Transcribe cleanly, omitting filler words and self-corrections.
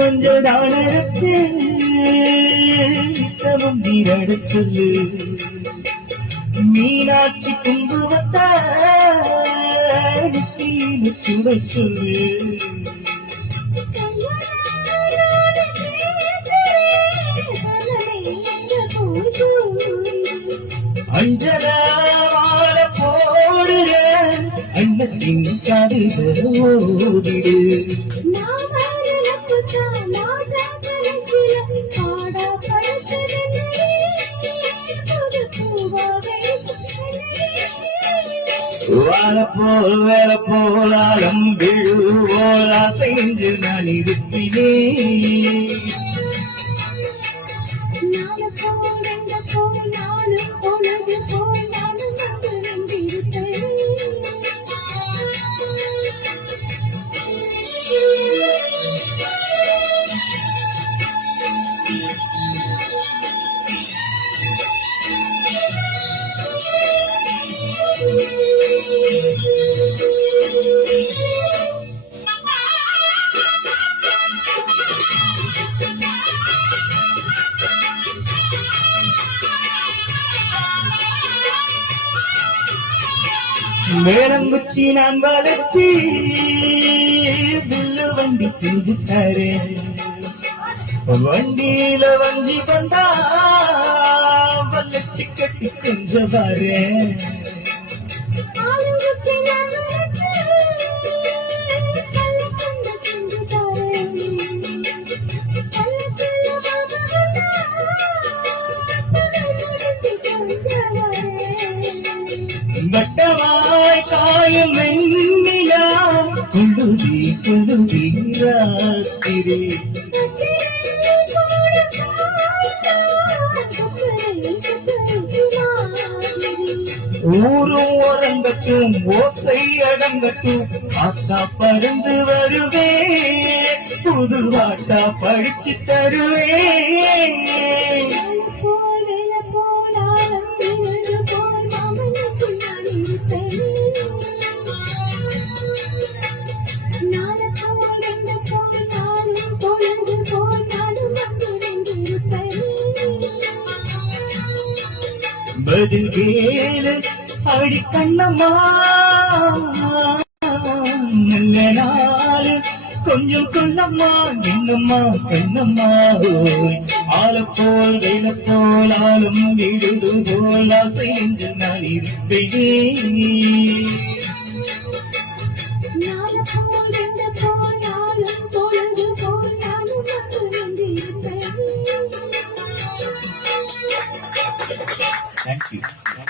கொட்டுஞ்சடானச்சு நித்தமும் நீரடச் சொல்லு மீனாட்சி குங்குமத்த நித்தியில சுடச் சொல்லு அஞ்சல மால போடுற அண்ணத்தின் கவிதை ஓடிடு வாழப்போல் வேலை போலாலும் விழுவோலா செஞ்சு நான் இருப்பினேன். மேலங்குச்சி நான் வளர்ச்சி புல்லு வண்டி செஞ்சு தரேன். வண்டியில வஞ்சி வந்தா வல்லச்சி கட்டி கொஞ்சம் வரேன். வட்டமாய் காயும் வெண்ணிலா குழுதி குழுதி ராத்திரி ஊரும் உறங்கட்டும் ஓசை அடங்கட்டும் ஆத்தா பறந்து வருவே புது வாட்டா படிச்சு தருவே. பதில் கேளு அடி கண்ணம்மா நல்ல நாள் கொஞ்சம் சொல்லம்மா என்னம்மா கண்ணம்மா. ஆளப்போல் வேலை போல் ஆளும் விடுது போல் ஆசை என்று நான் இருப்பேன். Thank you.